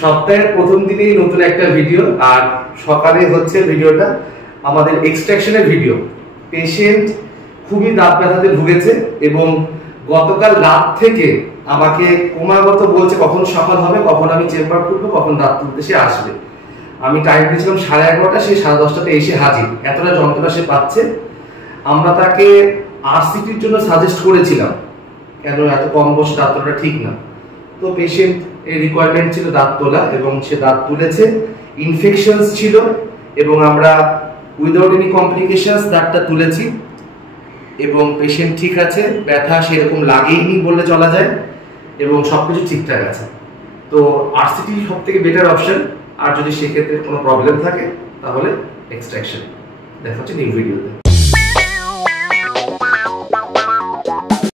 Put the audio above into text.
সপ্তাহের প্রথম দিনেই নতুন একটা ভিডিও, আর সকালে হচ্ছে ভিডিওটা আমাদের এক্সট্রাকশনের ভিডিও। পেশেন্ট খুবই দাঁত ব্যথাতে ভুগেছে এবং গতকাল রাত থেকে আমাকে ক্রমাগত বলছে কখন সকাল হবে, কখন আমি চেম্বার খুলবো, কখন দাঁত তুলতে সে আসবে। আমি টাইম দিয়েছিলাম 11:30, সে 10:30টাতে এসে হাজির। এতটা যন্ত্রণা সে পাচ্ছে। আমরা তাকে আরসিটির জন্য সাজেস্ট করেছিলাম, কেন এত কম বয়সে দাঁত তোলাটা ঠিক না। তো পেশেন্ট এর রিকোয়ারমেন্ট ছিল দাঁত তোলা এবং সে দাঁত তুলেছে। ইনফেকশনস ছিল এবং আমরা উইদাউট এনি কমপ্লিকেশনস দাঁতটা তুলেছি এবং পেশেন্ট ঠিক আছে, ব্যথা সেরকম লাগেইনি বললে চলা যায় এবং সবকিছু ঠিকঠাক আছে। তো আরসিটি সব থেকে বেটার অপশন। আর যদি সেক্ষেত্রে কোনো প্রবলেম থাকে তাহলে এক্সট্রাকশন। দেখা হচ্ছে নিউ ভিডিওতে।